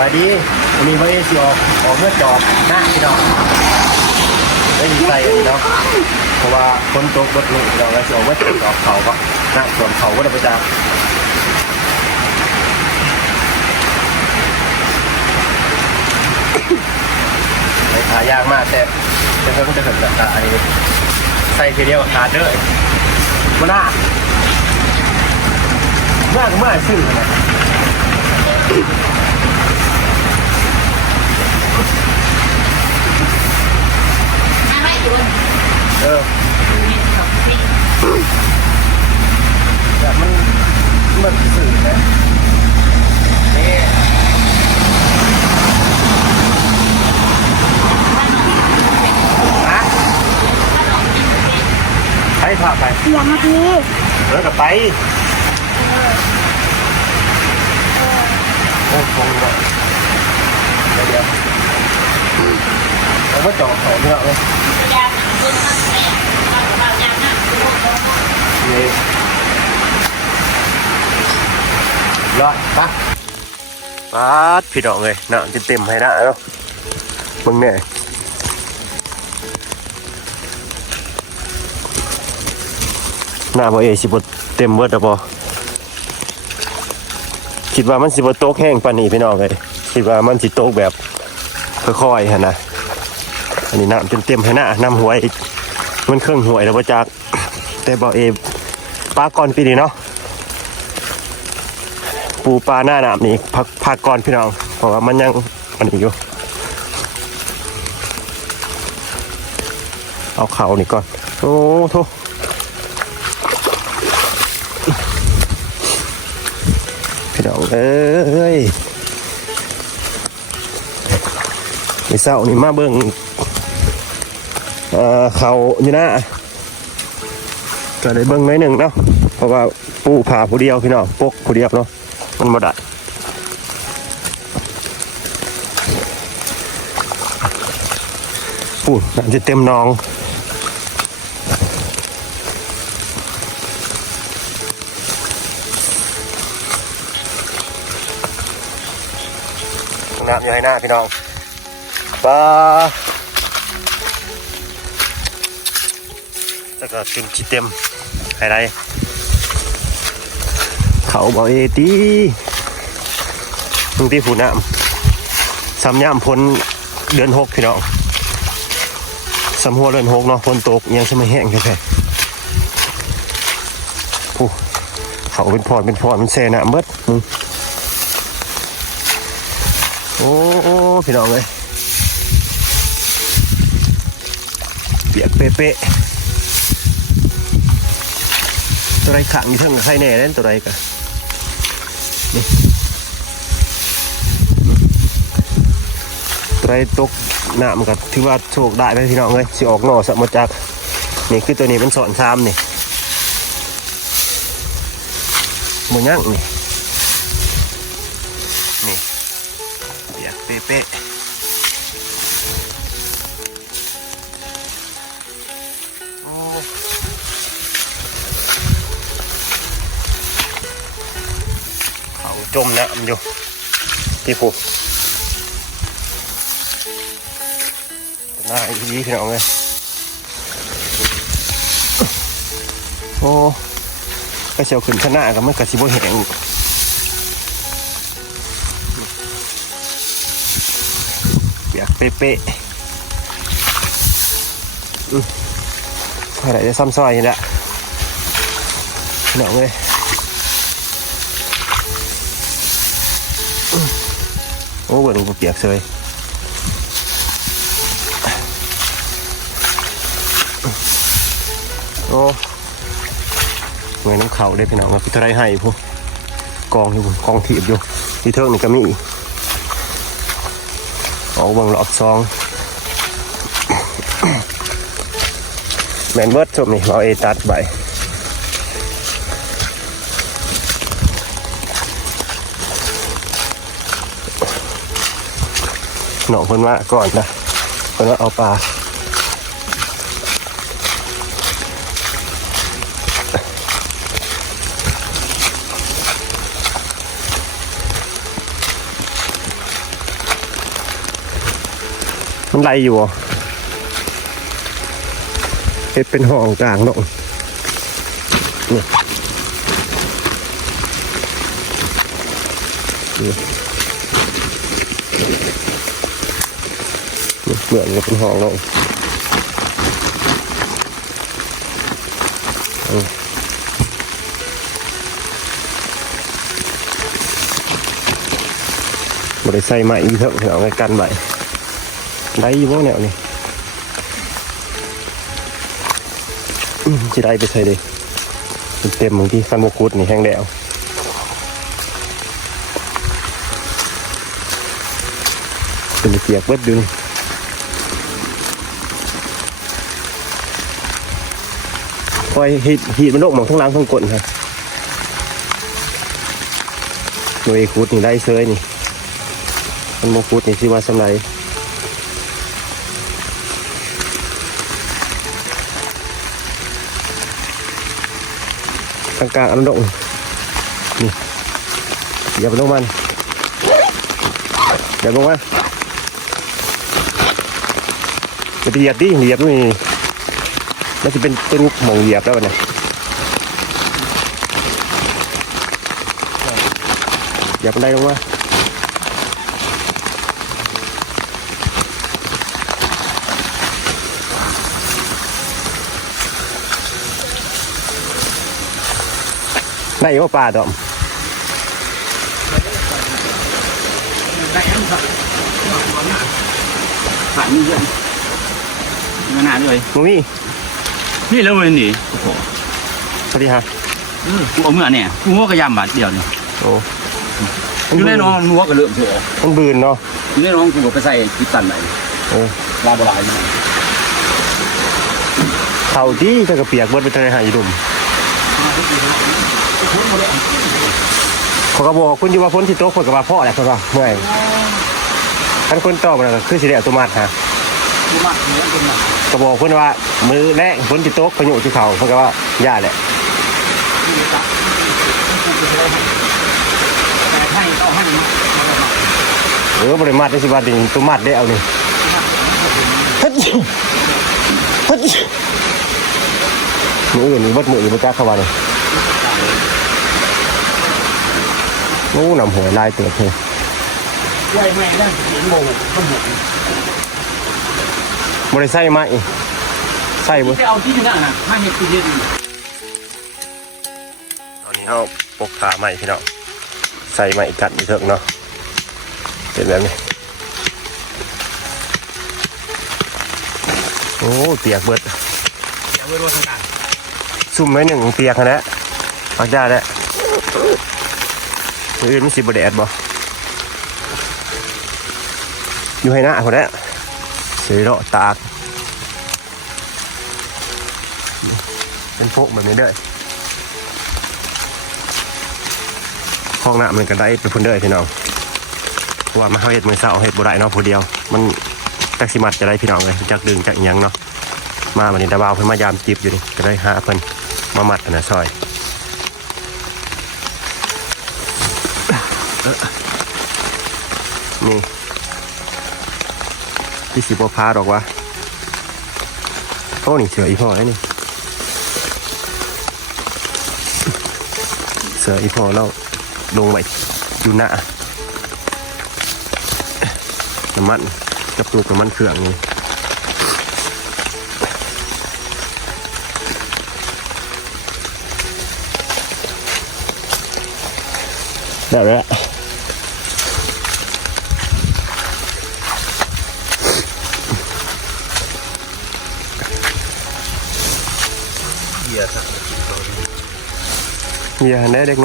บายดีวันนี้วันนี้สิออกออกเมื่อจอบหน้าพี่น้องได้ยินใจพี่น้องเพราะว่าคนตกรถลุพี่น้องแล้วสิออกเมื่อจอบเขาก็หน้าส่วนเขาก็ได้ไปจ้าไอ้ขายากมากแต่แต่เพิ่งจะเห็นราคาอันนี้ใส่ทีเดียวขาดเด้อมาหน้าหน้าก็ไม่ซื้อนะ มาไม่อยู่ เออแบบมันมันสื่อนะนี่ฮะไปพาไปเสียงเมื่อกี้เออกับไปโอ้คงเลยเดี๋ยวเดี๋ยวเอาไว้จ่อเขาเนาะเลย ยามคุณตั้งแต่เราเรายามนะคุณ นี่รอปะปาดพี่ดอกเลยนะจะเต็มให้ได้แล้วมึงเนี่ยหน้าบ่เอสิบเต็มเบิดอะพอคิดว่ามันสิบโต๊ะแห้งปานนี้พี่น้องเลยคิดว่ามันสิโต๊ะแบบค่อยๆฮะนะอันนี้น้ำเต็มให้หน้าน้ำหวยมันเครื่องหวยแล้วประจักแต่บอกเอ ปลาก่อนปีนี้เนาะปูปลาหน้าหนามนี่พักพักก่อนพี่น้องเพราะว่ามันยังมันอีกอยู่เอาเขานี่ก่อนโอ้โถพี่น้องเอ้ยไอเศร้านี่มาเบิ่งเอ่อเขาอยู่หน้า ก็ได้เบิ่งหน้อยหนึ่งเนาะเพราะว่าปูผ่าผู้เดียวพี่น้องปกผู้เดียวเนาะมันมาได้ปูน่าจะเต็มนองน้ำอยู่ให้หน้าพี่น้องปลาแล้วก็จนจิเต็ม ให้ได้เขาบอกเอตีมึงที่ผูน้ำซ้ำย่ำพ้นเดือนหกพี่น้องซ้ำหัวเดือนหกเนาะฝนตกยังจะไม่แห้งแค่ผู้เขาเป็นพอดเป็นพอดมันแซ่น้ำเบิดมึงโอ้โอ้พี่น้องเลยเปียกเป๊ะๆ ตัวไรขังอยู่ทั้งใครแน่เล่นตัวไรกันนี่ตัวไรตกหนามกับถือว่าโชคได้ไหมพี่น้องเลยสิออกหน่อสมจากนี่คือตัวนี้มันสอนซ้ำนี่มันยั่งนี่นี่เปียกเป๊ะ จมน้ำอยู่ที่ผูหน้าอีกทีพี่น้องเลยโอ้ก็เชียวขึ้นข้างหน้ากับมันกระสิบแหงอยากเป๊ะๆอืมอะไรจะซ้ำซอยนี่แหละพี่น้องเลย โอ้เบิร์นเปียกเลยโอ้เหมือนน้ำเขาเลยพี่น้องมาพิทไรให้พวกกองอยู่กองถีบอยู่ที่เทิงนี่ก็มีเอาเบิ่งหลอดซองแมนเบิร์ดชมนี่เราเอตัดใบ หนองเพิ่นมาก่อนนะเพิ่นว่าเอาปลามันไหลอยู่เฮ็ดเป็นห้องกลางเนาะนี่นี่นี่ เหมือนกับเป็นห้องเนาบ่ได้ใส่ไม้อีเถอะเอาไว้กันไว้ได้อยู่บ่แนวนี้อืมสิได้ไปใส่เด้เต็มบางทีคันบ่กุดนี่แห้งแล้วเป็นเปียกเบิดอยู่นี่ คอยฮีดฮีดมันโลกหมองทั้งล้างทั้งกดฮะโดยคุดนี่ได้เซยนี่ มันโมกุดนี่ชื่อว่าสำไรกลางกลางอันดงนี่อย่าไปลงมันอย่าลงมาจะเหยียบดิเหยียบนี่ มันจะเป็นตุกหมองเหยียบแล้วเนี่ยอย่าไปได้ลงมาได้ว่าปลาดอมได้ทั้งฝันฝันนี่เยอะมันนานเลยมูมี่นี่ แล้วมันนี่โอ้โหสวัสดีฮะกูเอาเมื่อเนี่ยกูงัวกระยำบาทเดียวนี่โอ้อยู่ในน้องงัวกระเลื่อมเถอะมันบืนเนาะอยู่ในน้องกูก็ไปใส่กิตันไหนโอ้ลาบลายนี่เข่าที่ถ้ากระเปียกเบิดไปทะเลหายดุมเขาก็บอกคุณอยู่ว่าพ้นที่โต๊ะคนกับว่าพ่อแหละเขาก็เมื่อยท่านคนตอบมาก็คือสิเดียตัวมัดฮะกูมากเนื้อเป็นหนั ก็บอกเพื่อนว่า มือแรกพ้นที่โต๊ะเขายู่ที่เขาเขาก็ว่าย่าแหละให้ต้องให้เออบริมาตรได้สิบาทดิตัวมัดได้เอานี่ฮ้ยเฮ้ยมืออื่นวัดมืออื่นมาจ้าเข้ามาเลยโอ้นำหัวลายเตือเลยไหวแม่ได้เห็นโมต้องหมด บริใส่ไหมใส่บ่จะเอาที่นั่นนะมาเห็ดกูเย็นตอนนี้เอาปกขาใหม่พี่น้องใส่ใหม่กัดอีกเถอะเนาะเป็นแบบนี้โอ้เปียกเบิดเดี๋ยวไว้รถทางการซุ่มไว้หนึ่งเปียกนะปักได้แล้วมืออื่นมันสิบแดดบ่อยู่ให้หน้าคนนี้เสียเลาะตาก เป็นโฟกแบบนี้เด้อห้องน้ำมันก็ได้เป็นคนเด้อพี่น้องเพราะว่ามาเข้าเห็ดมือเสาเห็ดบุไรเนาะผู้เดียว มันจักสิมัดจะได้พี่น้องเลยจักดึงจักยังเนาะมาวันนี้ดาวาวเพิ่นมายามจีบอยู่นี่ก็ได้หาเพิ่นมามัดอันนะซอยนี่ พี่สิบพาดอกวะโอ้นี่เสืออีพ่อไอ้นี่ เสืออีพ่อเราลงไว้อยู่หน้าน้ำมันกับตัวน้ำมันเครื่องนี่ได้แล้ว เฮียได้เด็กห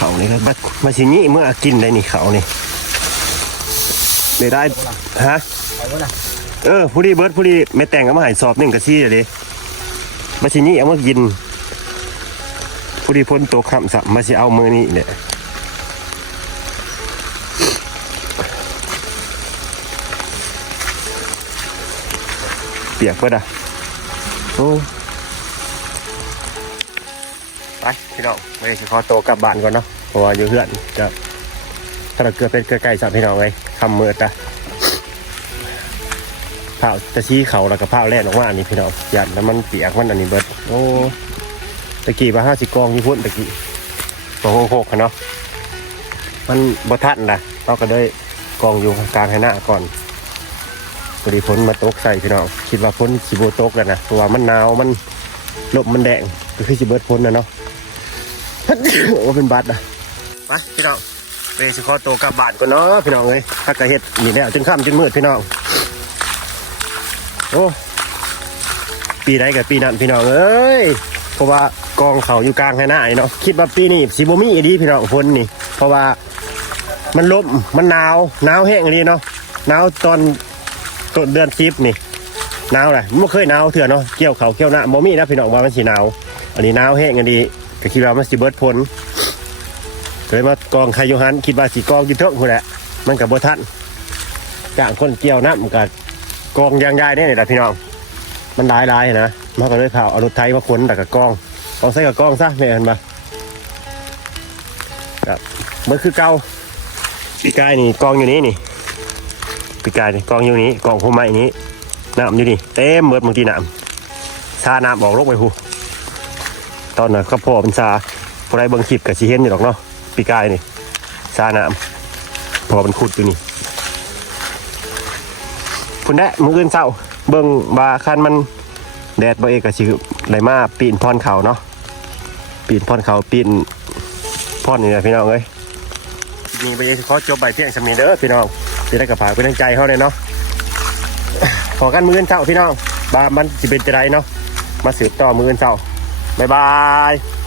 เขานี่ครับมาชินี้เมื่อกินได้นี่เขานี่ได้ได้ฮะเออผู้ดีเบิร์ดผู้ดีไม่แต่งก็มาหายสอบหนึ่งกะซี่เลยมาชินี้เอามากินผู้ที่พ้นตัวคำสับมาสิเอามือนี้เนี่ยเปียกปะดะโอ้ ไปพี่น้องไม่ได้ขอตัวกลับบ้านก่อนเนาะเพราะว่าอยู่เพื่อนจะถ้าเราเกลือเป็นเกลือไก่สับพี่น้องเลยคำเมือดอะเผาจะชี้เขาแล้วก็เผาแล่นออกมาอันนี้พี่น้องยันแล้วมันเปียกมันอันนี้เบิดโอ้ตะกี้มาห้าสิบกองอยู่พุ่นตะกี้ตัวโคกๆอะเนาะมันบทันนะเราก็ได้กองอยู่กลางหน้าก่อนพอดีพ้นมาตกใส่พี่น้องคิดว่าพ้นสิโตกแล้วนะเพราะว่ามันหนาวมันลมมันแดงก็คือสิเบิดพ้นนะเนาะ ว่าเป็นบัตรนะไปพี่น้องเรสิขอตัวกลับบ้านก่อนเนาะพี่น้องเอ้ยถ้ากระเฮ็ดนี่แล้วจนค่ำจนมืดพี่น้องโอ้ปีไหนกับปีนั้นพี่น้องเอ้ยเพราะว่ากองเขาอยู่กลางให้หน้าไอ้เนาะคิดว่าปีนี้สิบ่มีอีดีพี่น้องฝนนี่ เพราะว่ามันลมมันหนาวหนาวแห้งดีเนาะหนาวตอนต้นเดือนสิบนี่หนาวแหละไม่เคยหนาวเถื่อเนาะเกี่ยวเขาเกี่ยวหน้าบ่มีนะพี่น้องว่ามันสีหนาวอันนี้หนาวแห้งอันนี้ ก็คิดว่ามันสิเบิดพ้นเลยมากองไคโยฮันคิดว่าสีกองยินเถอะคุณแหละมันกับบ่ทันจางคนเกี่ยวน้ำมันกับกองยางยายเนี่ยแหละพี่น้อง มันหลายลายนะมาก็เลยเผาเอารถไทยมาขนแต่กับกองกองใส่กับกองซะไม่เห็นปะครับมื่อคือเกาปีกายนี่กองอยู่นี้นี่ปีกายนี่กองอยู่นี้กองหัวไม้นี้น้ำอยู่นี่เต็มเบิดบางทีน้ำชาน้ำออกลกไปหู ตอนน่ะก็พอเป็นชาพอได้เบิ่งคลิปกับชีเห็นอยู่หรอกเนาะปีกายนี่ชาน้ำพอเป็นขุดอยู่นี่พุ่นแดะมืออื่นเศร้า เบิ่งบาคันมันแดดบ่เอกก็สิไหลมาปีนพรเขาเนาะปีนพรเขาปีนพรนี่แหละพี่น้องเอ้ยมีไปขอจบใบเพียงสมีเด้อพี่น้องจะได้กระผากเป็นทางใจเขาเลยเนาะขอกันมืออื่นเศร้าพี่น้องบามันสิเป็นจะไรเนาะมาสืบต่อมืออื่นเศร้า บ๊ายบาย